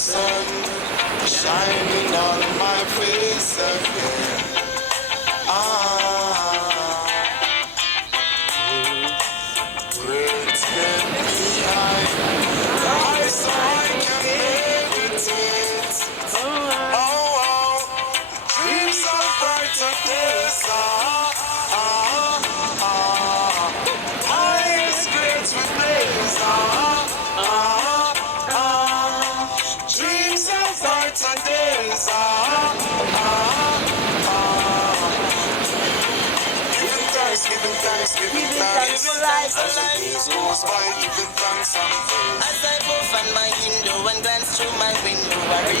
sun shining on my face again. Ah, words get me high, so I can meditate. Oh, dreams of brighter days. Eyes great with blaze. Dreams of brighter days. Giving thanks, giving thanks, giving thanks. As the days goes by, giving thanks and praise. As I open my window and glance through my window, I realize